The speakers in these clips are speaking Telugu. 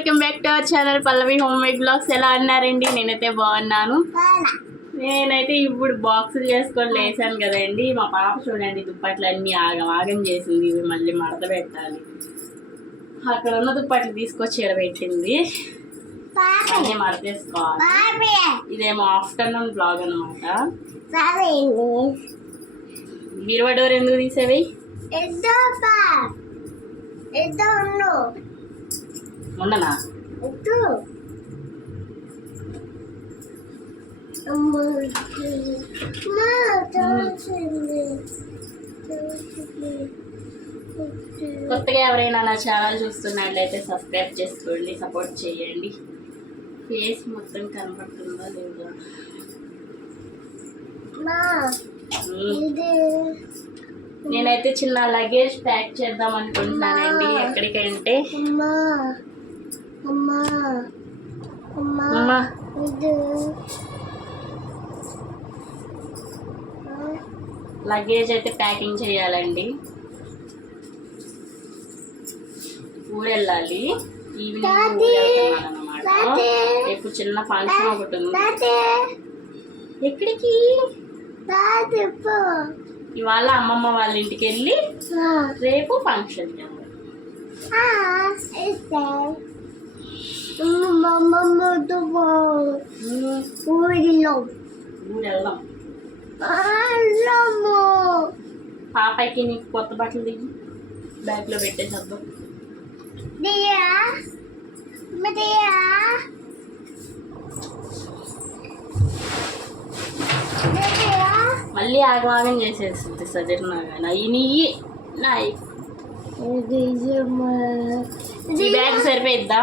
Welcome back to our channel Pallavi home made blogs. ఎలా అన్నారండి నేనైతే బాగున్నాను. నేనైతే ఇప్పుడు బాక్సులు చేసుకొని లేసాను కదండి. మా పాప చూడండి దుప్పట్లు అన్నీ ఆగం ఆగం చేసింది. ఇవి మళ్ళీ మడత పెట్టాలి. అక్కడ ఉన్న దుప్పట్లు తీసుకొచ్చి ఈడ పెట్టింది. అన్నీ మడతేసుకోవాలి ఇదేమో ఆఫ్టర్నూన్ బ్లాగ్ అనమాట బీరువా డోర్ ఎందుకు తీసేవి? ఉండనా? కొత్తగా ఎవరైనా నా ఛానల్ చూస్తున్నట్లయితే సబ్స్క్రైబ్ చేసుకోండి సపోర్ట్ చేయండి. ఫేస్ మొత్తం కనపడుతుందా లేదా. నేనైతే చిన్న లగేజ్ ప్యాక్ చేద్దాం అనుకుంటున్నానండి ఎక్కడికంటే. అమ్మా. లగేజ్ అయితే ప్యాకింగ్ చేయాలండి. ఊరు వెళ్ళాలి ఈవినింగ్ అనమాట రేపు చిన్న ఫంక్షన్ ఒకటి ఉంది. ఎక్కడికి? ఇవాళ అమ్మమ్మ వాళ్ళ ఇంటికి వెళ్ళి రేపు ఫంక్షన్ ఊరిలో ఊరు వెళ్దాం అల్లము పాపకి నీకు కొత్త బట్టలు దిగి బ్యాగ్లో పెట్టేసేద్దాం. మళ్ళీ ఆగమాగం చేసేస్తుంది సజర్నా కానీ అవి నీయి. ఈ బ్యాగ్ సరిపోయిద్దా?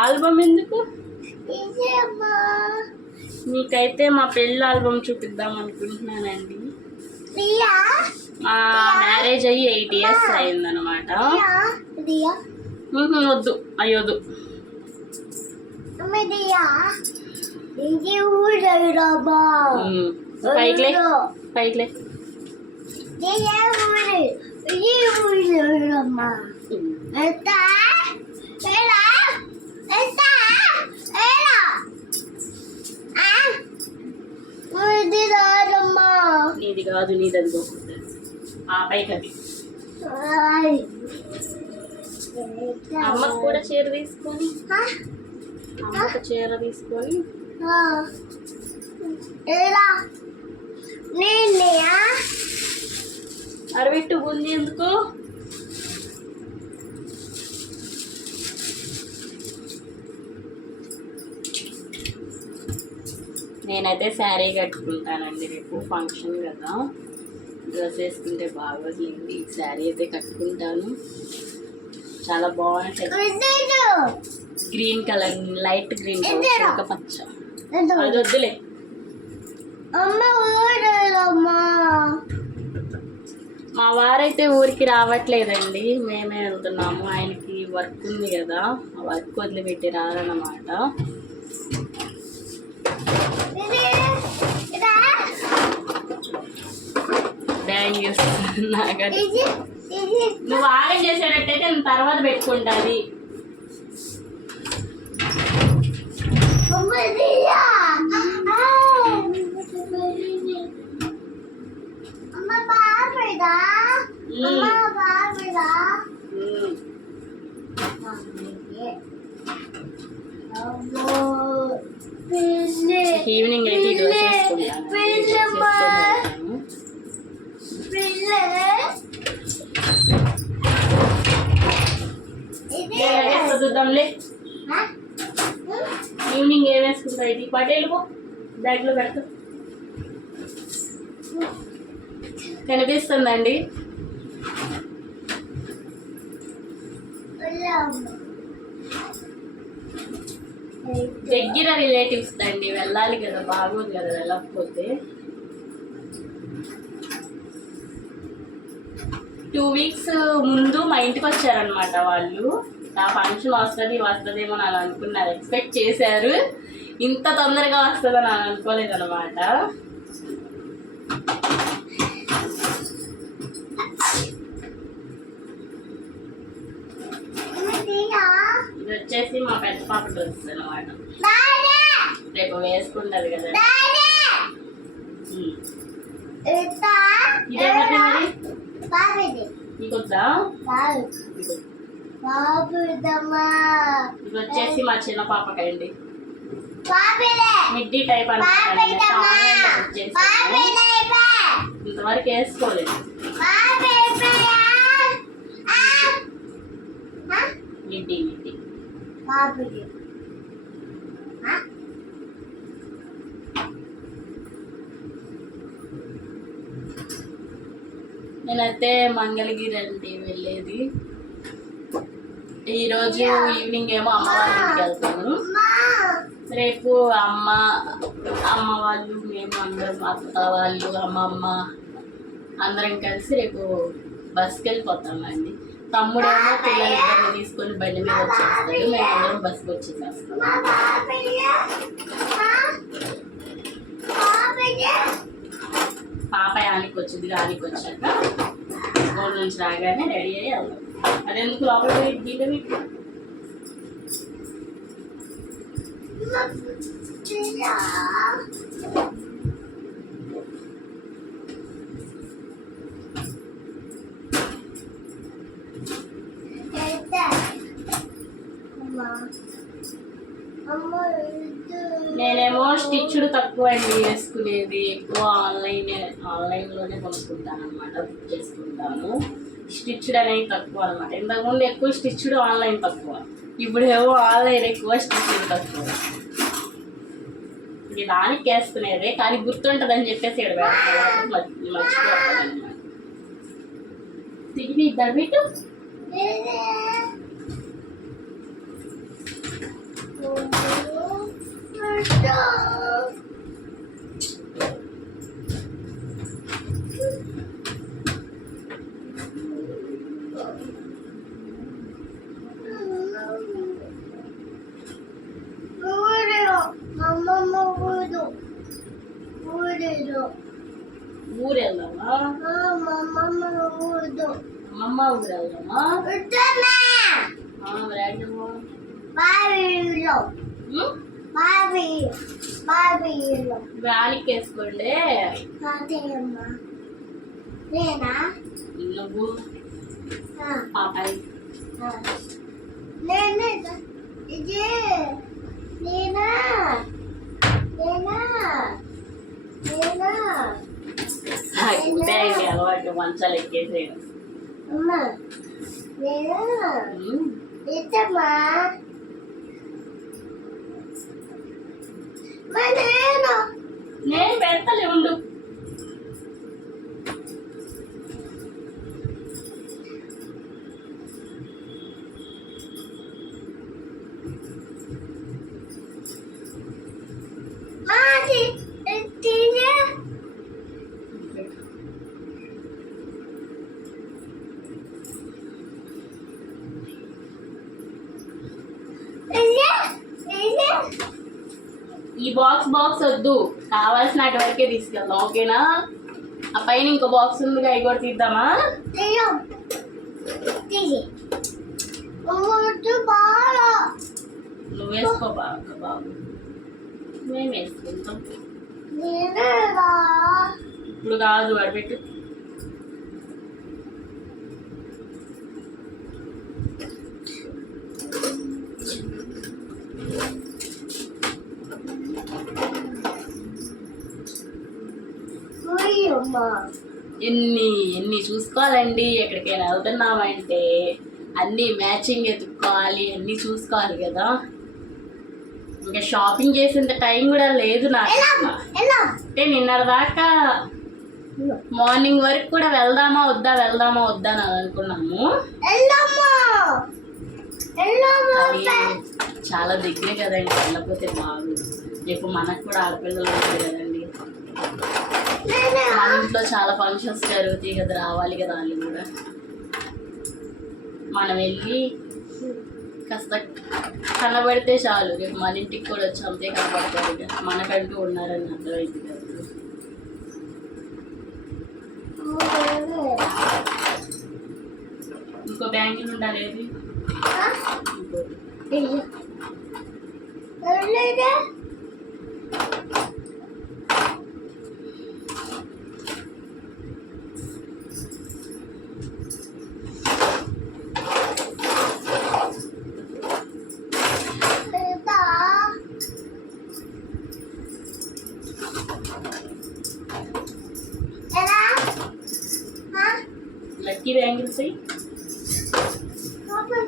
ఆల్బమ్ ఎందుకు? మీకైతే మా పెళ్ళి ఆల్బమ్ చూపిద్దాం అనుకుంటున్నానండి. మ్యారేజ్ అయ్యి ఎయిట్ ఇయర్స్ అయిందనమాట వద్దు. అయ్యొద్దు అమ్మ దియా నీది కాదు నీది అదిగో. ఆ పైకి అది అమ్మకు కూడా చీర తీసుకొని అమ్మకు చీర తీసుకొని. ఎలా? నేనయా? అరవిట్టు ఉంది ఎందుకు? నేనైతే శారీ కట్టుకుంటానండి రేపు ఫంక్షన్ కదా. డ్రెస్ వేసుకుంటే బాగోదులేండి ఈ శారీ అయితే కట్టుకుంటాను. చాలా బాగుంటుంది. Green colour light green colour? ఒక పచ్చ. అది వద్దులే. అమ్మ మా వారైతే ఊరికి రావట్లేదండి. మేమే వెళ్తున్నాము. ఆయనకి వర్క్ ఉంది కదా. ఆ వర్క్ వదిలిపెట్టి రారన్నమాట. డ్యాన్ చేస్తున్నా కానీ నువ్వు ఆగం చేసేటట్టయితే నేను తర్వాత పెట్టుకుంటుంది అమ్మ దియా అమ్మ బాబుదా అమ్మ బాబుదా ఉమ్. అమ్మో పిల్లి ఈవినింగ్ అయితే ఈ డ్రెస్ వేసుకుంటాను డ్రెస్ పిల్లమ్మా వేసుకొని వెళ్తాను. పిల్లి ఇది ఏ లగేజ్ చూద్దాంలే ఈవినింగ్ ఏం వేసుకుంటా ఇది పటేలు పో బ్యాగ్లో పెడతా కనిపిస్తుందండి దగ్గర రిలేటివ్స్ అండి వెళ్ళాలి కదా బాగోదు కదా వెళ్ళకపోతే. టూ వీక్స్ ముందు మా ఇంటికి వచ్చారనమాట వాళ్ళు. నా ఫంక్షన్ వస్తుంది వస్తుందేమో అని అనుకున్నారు ఎక్స్పెక్ట్ చేశారు. ఇంత తొందరగా వస్తుందని అని వచ్చేసి మా పెద్ద పాప డ్రెస్ అనమాట రేపు వేసుకుంటది కదా. ఇది వచ్చేసి మా చిన్న పాపకండి. మిడ్డీ టైప్ ఇంతవరకు వేసుకోలేదు. బాబేపేయా నేనైతే మంగళగిరి అండి వెళ్ళేది. ఈరోజు ఈవినింగ్ ఏమో అమ్మ వాళ్ళ ఇంటికి వెళ్తాను. రేపు అమ్మ అమ్మ వాళ్ళు మేము అందరం అత్త వాళ్ళు అమ్మమ్మ అందరం కలిసి రేపు బస్కి వెళ్ళిపోతామండి. తమ్ముడేమో పిల్లలిద్దరిని తీసుకొని బండి మీద వచ్చేస్తాడు. మేమందరం అందరం వచ్చేసేస్తాం పాప యానికి వచ్చింది యానికి వచ్చాక స్కూల్ నుంచి రాగానే రెడీ అయ్యి వెళ్దాం. అదెందుకు లోపల పోయి మీకు చియా ఎత్తే అమ్మా అమ్మ ఇది నేనేమో స్టిచ్డ్ తక్కువ అండి వేసుకునేది ఎక్కువ ఆన్లైన్ ఆన్లైన్లోనే కొనుక్కుంటాను అనమాట బుక్ చేసుకుంటాను. స్టిచ్డ్ అనేది తక్కువ అనమాట ఇంతకుముందు ఎక్కువ స్టిచ్డ్ ఆన్లైన్ తక్కువ. ఇప్పుడేమో ఆన్లైన్ ఎక్కువ స్టిచ్డ్ తక్కువ. ఇది దానికి వేసుకునేదే కానీ గుర్తుంటుందని చెప్పేసి ఇక్కడ పెడతాను. మర్చిపోతాను అనమాట తిరిగి ఇద్దరు మీకు Oh, my నేనా నువ్వు పాపాయి. నేనే ఇది. నేనా నేనా నేనా అలవాటు మంచాలు ఎక్కేసేయడం అమ్మ. ఇద్దమ్మా నేను నేను పెడతలే ఉండు. ఈ బాక్స్ బాక్స్ వద్దు. కావాల్సిన అటు వరకే తీసుకెళ్దాం ఓకేనా? ఆ పైన ఇంకో బాక్స్ ఉంది అవి కూడా తీద్దామా? నువ్వు వేసుకో బాగా బాబు మేము వేసుకుంటాం. ఇప్పుడు కాదు అడబెట్టు పోయమ్మా ఎన్ని ఎన్ని చూసుకోవాలండి? ఎక్కడికైనా వెళ్తున్నామంటే అన్నీ మ్యాచింగ్ ఎత్తుక్కోవాలి అన్నీ చూసుకోవాలి కదా. ఇంకా షాపింగ్ చేసేంత టైం కూడా లేదు నాకు. అంటే నిన్నటి దాకా మార్నింగ్ వరకు కూడా వెళ్దామా వద్దా వెళ్దామా వద్దా అని అనుకున్నాము. చాలా దగ్గర కదండి వెళ్ళకపోతే బాగుంది రేపు మనకు కూడా ఆడపిల్లలు కదండి. మన ఇంట్లో చాలా ఫంక్షన్స్ జరుగుతాయి కదా రావాలి కదా వాళ్ళు కూడా. మనం వెళ్ళి కాస్త కనబడితే చాలు రేపు మన ఇంటికి కూడా వచ్చి అంతే కనబడతారు ఇక. మనకంటూ ఉన్నారని అర్థమైంది కదా. ఇంకో బ్యాంగిల్ ఉండాలి ఏది? ఇంకోటి వెళ్ళేదే వెళ్తా ఎలా ఆ లక్కీ బ్యాంగిల్స్ అయ్యి పాపా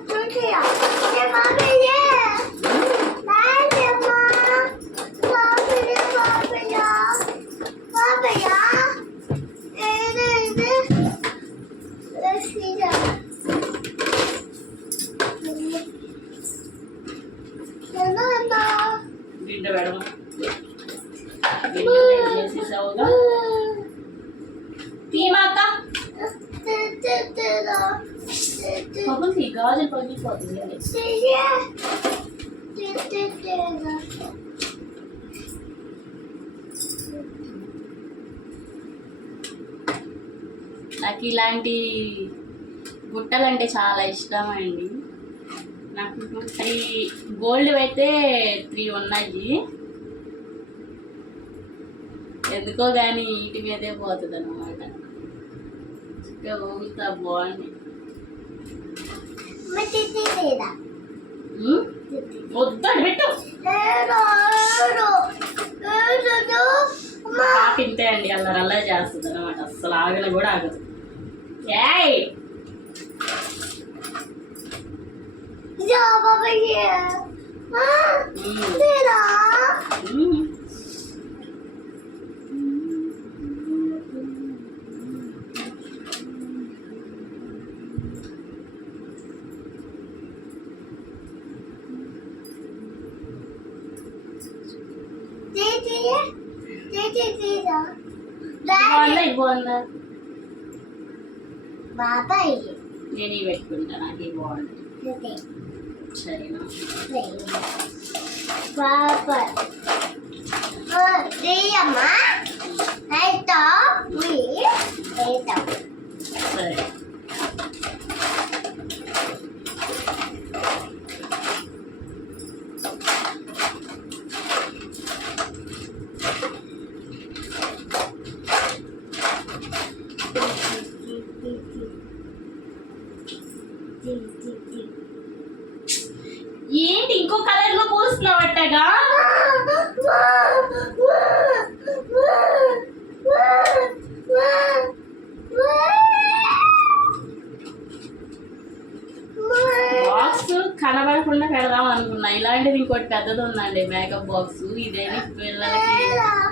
నాకు ఇలాంటి గుట్టలు అంటే చాలా ఇష్టం అండి నాకు త్రీ గోల్డ్ అయితే త్రీ ఉన్నాయి. ఎందుకో కానీ వీటి మీదే పోతుంది అనమాట ఊగుతా బాగుంది? వద్దాడు పెట్టు. పాప ఇంతే అండి అల్లరి అల్లరి చేస్తుంది అనమాట అస్సలు ఆగల కూడా ఆగదు. Yay! Giờ bà bây giờ Má Thế đó. Chị chị chị chị chị rồi. Đấy Buồn này buồn này బాబాయ్. నేను ఇవి పెట్టుకుంటా నాకు ఇది బాగుంది సరేనా? Papa. బాక్స్ కనబడకుండా పెడదాం అనుకున్నా. ఇలాంటిది ఇంకోటి పెద్దది ఉందండి మేకప్ బాక్స్ ఇదేమి పిల్లలకి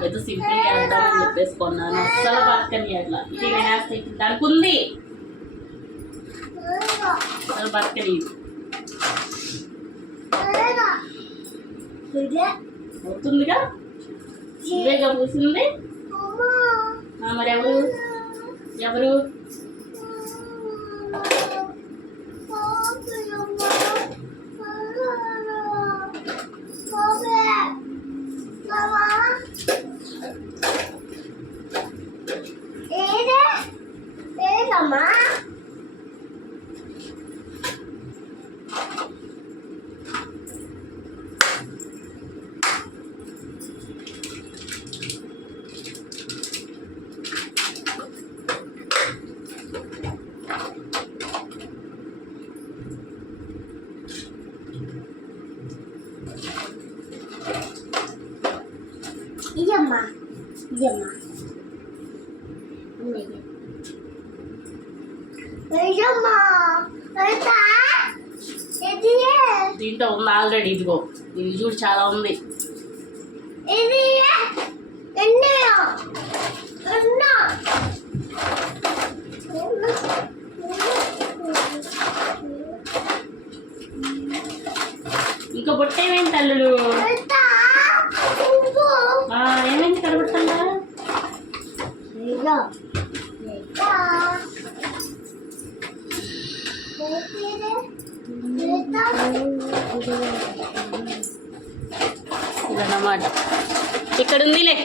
ఏదో సింపుల్గా వేద్దామని చెప్పేసి కొన్నాను. అస్సలు బతకని అట్లా. ఇది వేస్తే దానికి ఉంది. అసలు బతకని అవుతుందిగా ఇవేగా పూసింది? మరి ఎవరు? ఎవరు ఏదమ్మా ఇదమ్మా ఇదమ్మా ఇదమ్మా అయితే ఇది దీంట్లో ఉంది ఆల్రెడీ ఇదిగో ఇది చూడు చాలా ఉంది. ఇంకా బొట్టేమేంటి తల్లుడు ఏమైంది కనబడుతుందా? ఇదో ఇదన్నమాట ఇక్కడ ఉందిలే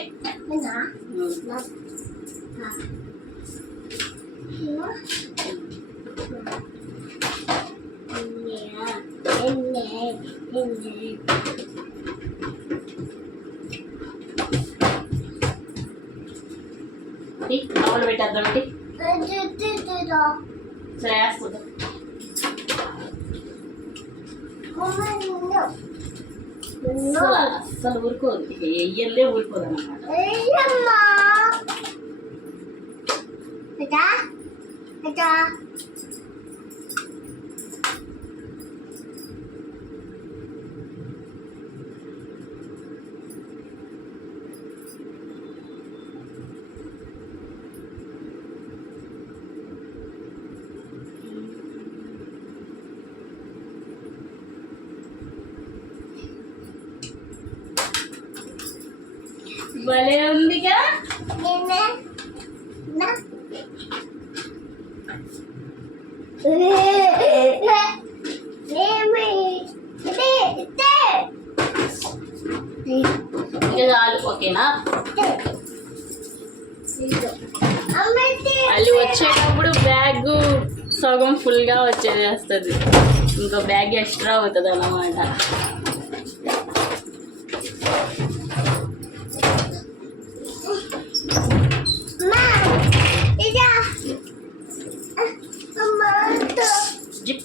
ఎన్ని కవలు పెట్టేద్దాం ఏంటి సరే వేసుకుందాం అస్సలు ఊరుకోదు. ఇక ఊరుకోదు అనమాట భలే ఉందిగా చాలు ఓకేనా? మళ్ళీ వచ్చేటప్పుడు బ్యాగ్ సగం ఫుల్గా వచ్చేస్తుంది ఇంకో బ్యాగ్ ఎక్స్ట్రా అవుతుంది అన్నమాట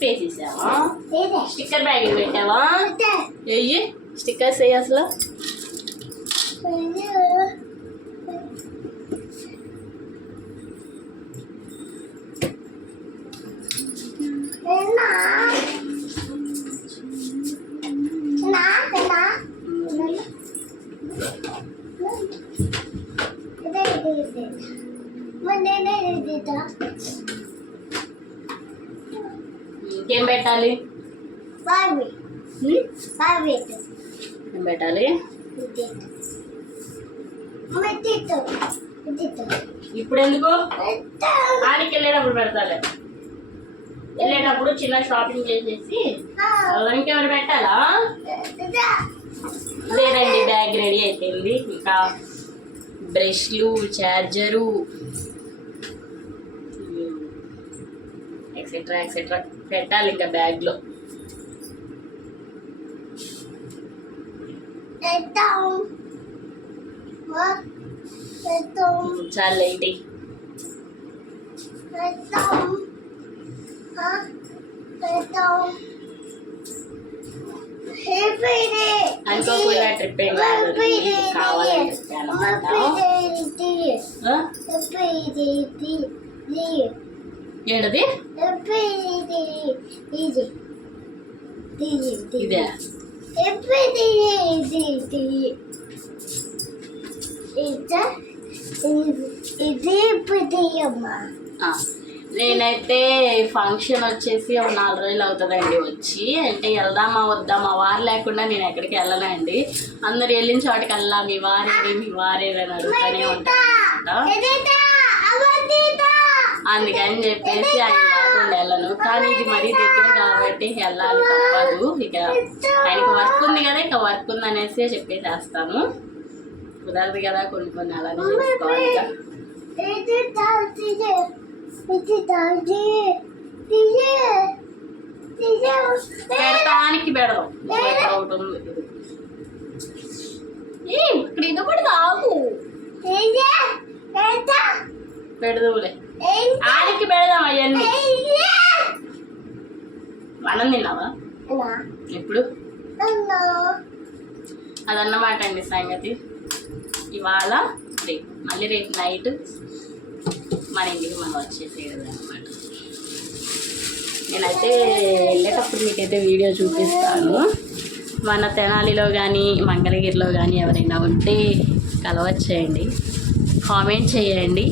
వేసేసావా స్టిక్కర్ బ్యాగ్ పెట్టావా వెయ్యి స్టిక్కర్స్ వేయి అసలు ఇంకేం పెట్టాలి Barbie, హ్మ్? ఏం పెట్టాలి? Matito, Matito, ఇప్పుడు ఎందుకు ఆడికి వెళ్ళేటప్పుడు పెడతాలే. వెళ్ళేటప్పుడు చిన్న షాపింగ్ చేసేసి ఇంకేమైనా పెట్టాలా? లేదండి బ్యాగ్ రెడీ అయిపోయింది. ఇంకా బ్రష్లు చార్జరు ఎక్సెట్రా ఎక్సెట్రా పెట్టాలి ఇంకా బ్యాగ్లో Então, então, చాలా ఏంటి então, então, repetir. అనుకోకుండా ట్రిప్ ఏం కాదు ఇది కావాలని ఇదే? ఆ, నేనైతే ఫంక్షన్ వచ్చేసి ఒక నాలుగు రోజులు అవుతుందండి వచ్చి. అంటే వెళ్దామా వద్దామా వారు లేకుండా నేను ఎక్కడికి వెళ్ళనండి అందరు వెళ్ళిన చోటకి వెళ్దాం మీ వారేది మీ వారేది అని అడుగుతూనే ఉంటాను అందుకని చెప్పేసి ఆయన లేకుండా వెళ్ళను. కానీ ఇది మరీ దగ్గర కాబట్టి వెళ్ళాలి తప్పదు. ఇక ఆయనకి వర్క్ ఉంది కదా ఇక వర్క్ ఉంది అనేసి చెప్పేసేస్తాను. కుదరదు కదా కొన్ని కొన్ని అలానే చేసుకోవాలి పెడతానికి పెడదాం. ఇక్కడ ఒకటి ఉంది ఇక్కడ ఆడికి పెడదాం అవన్నీ అన్నం తిన్నావా? ఇప్పుడు నా అదన్నమాట అండి సంగతి. ఇవాళ రేపు మళ్ళీ రేపు నైట్ మన ఇంటికి మనం వచ్చేసేది అనమాట నేనైతే వెళ్ళేటప్పుడు మీకైతే వీడియో చూపిస్తాను. మన తెనాలిలో కానీ మంగళగిరిలో కానీ ఎవరైనా ఉంటే కలవచ్చేయండి. కామెంట్ చేయండి.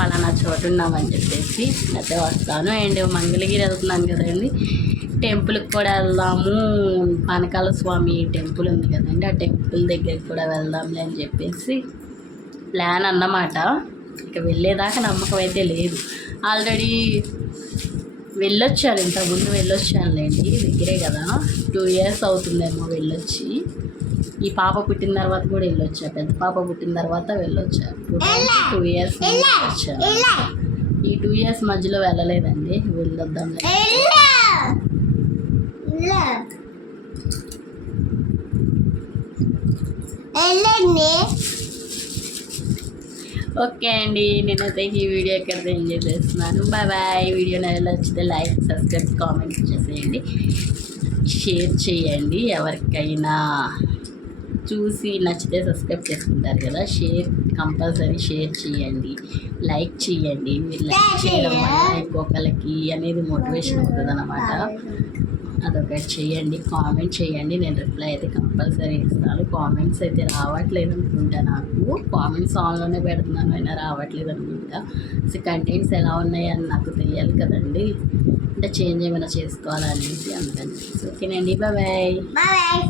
పలానా చోటు ఉన్నామని చెప్పేసి అయితే వస్తాను. అండ్ మంగళగిరి వెళ్తున్నాను కదండి. టెంపుల్కి కూడా వెళ్దాము. పానకాల స్వామి టెంపుల్ ఉంది కదండి. ఆ టెంపుల్ దగ్గరికి కూడా వెళ్దాంలే అని చెప్పేసి ప్లాన్ అన్నమాట. ఇక వెళ్ళేదాకా నమ్మకం అయితే లేదు. ఆల్రెడీ వెళ్ళొచ్చాను. ఇంతకుముందు వెళ్ళొచ్చానులేండి. దగ్గరే కదా. టూ ఇయర్స్ అవుతుందేమో వెళ్ళొచ్చి. ఈ పాప పుట్టిన తర్వాత కూడా వెళ్ళొచ్చా పెద్ద పాప పుట్టిన తర్వాత వెళ్ళొచ్చా? టూ ఇయర్స్ వచ్చాను ఇలా ఈ టూ ఇయర్స్ మధ్యలో వెళ్ళలేదండి. వెళ్ళొద్దాం. ఓకే అండి నేనైతే ఈ వీడియో ఇక్కడ ఎంజాయ్ చేస్తున్నాను. బాయ్ బాయ్ వీడియో నచ్చితే లైక్ సబ్స్క్రైబ్ కామెంట్ చేసేయండి. షేర్ చేయండి ఎవరికైనా. చూసి నచ్చితే సబ్స్క్రైబ్ చేసుకుంటారు కదా. షేర్ కంపల్సరీ షేర్ చేయండి. లైక్ చేయండి. మీరు లైక్ చేయడం వల్ల ఇంకొకరికి అనేది మోటివేషన్ అవుతుంది అన్నమాట అదొకటి చేయండి. కామెంట్ చేయండి. నేను రిప్లై అయితే కంపల్సరీ ఇస్తాను. కామెంట్స్ అయితే రావట్లేదు అనుకుంటా నాకు. కామెంట్స్ ఆన్లోనే పెడుతున్నాను. అయినా రావట్లేదు అనుకుంటా. సో కంటెంట్స్ ఎలా ఉన్నాయని నాకు తెలియాలి కదండి. అంటే చేంజ్ ఏమైనా చేసుకోవాలనేసి అందుకని ఓకేనండి. Bye bye